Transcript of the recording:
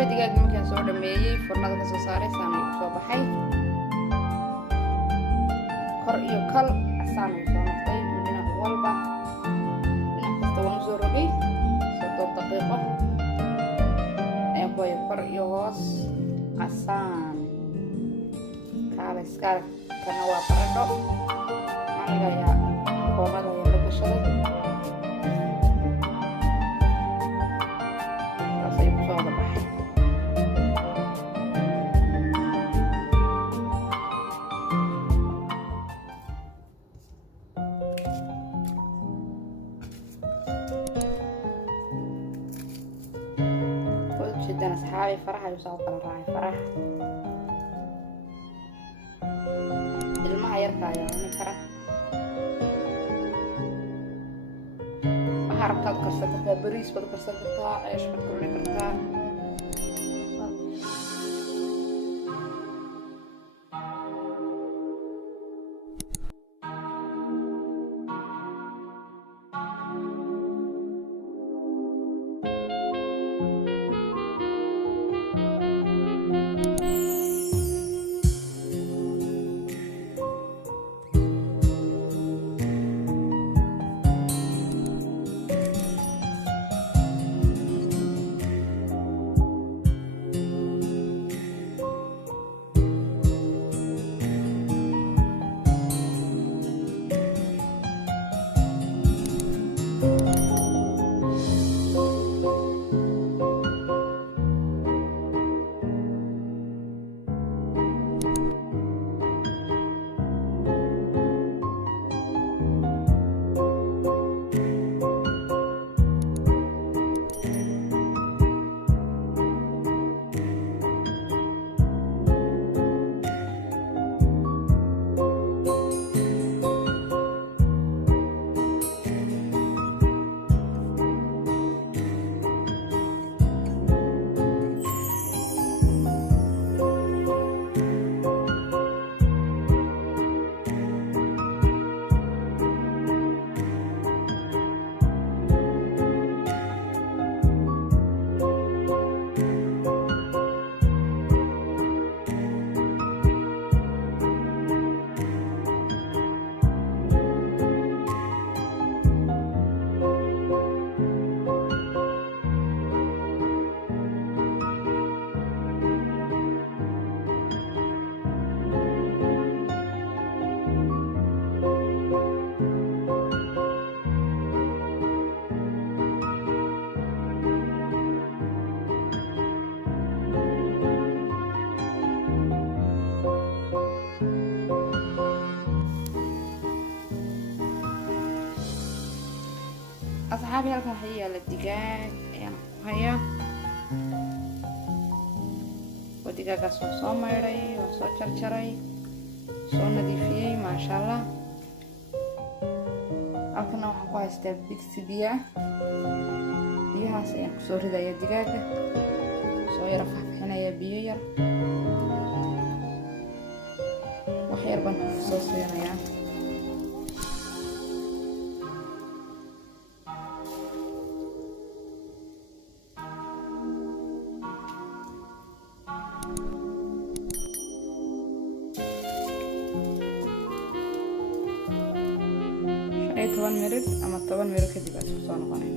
asxaabi digaag markaan soo dhameeyay furnada ka soo saaray saan ay soo baxay kor iyo kal asaan ay soo noqday dhinac walba dhinac kasta waan soo rogay 30 daqiiqo ayaan ku kor iyo hoos asaan kale iskaal kana waa baradho aniga ayaa koomada la gashaday جدا أصحابي فرح يوسف الراعي فرح الماء يرفع يعني فرح حركات كرستها بريس بدك كرستها إيش بتقولي كرستها أصحابي هلكن هي الدجاج يعني هي ودجاجة سو ميري وسو شرشري سو نظيفية ما شاء الله halkan waxaan ku haystaa digsi biyahaas ayaan kusoo ridaya digaaga soo yara faafixinaya biyo yar wax yar baan kusoo siinayaa toban mirid ama 10 mirid kadib aad soo noqonaysaa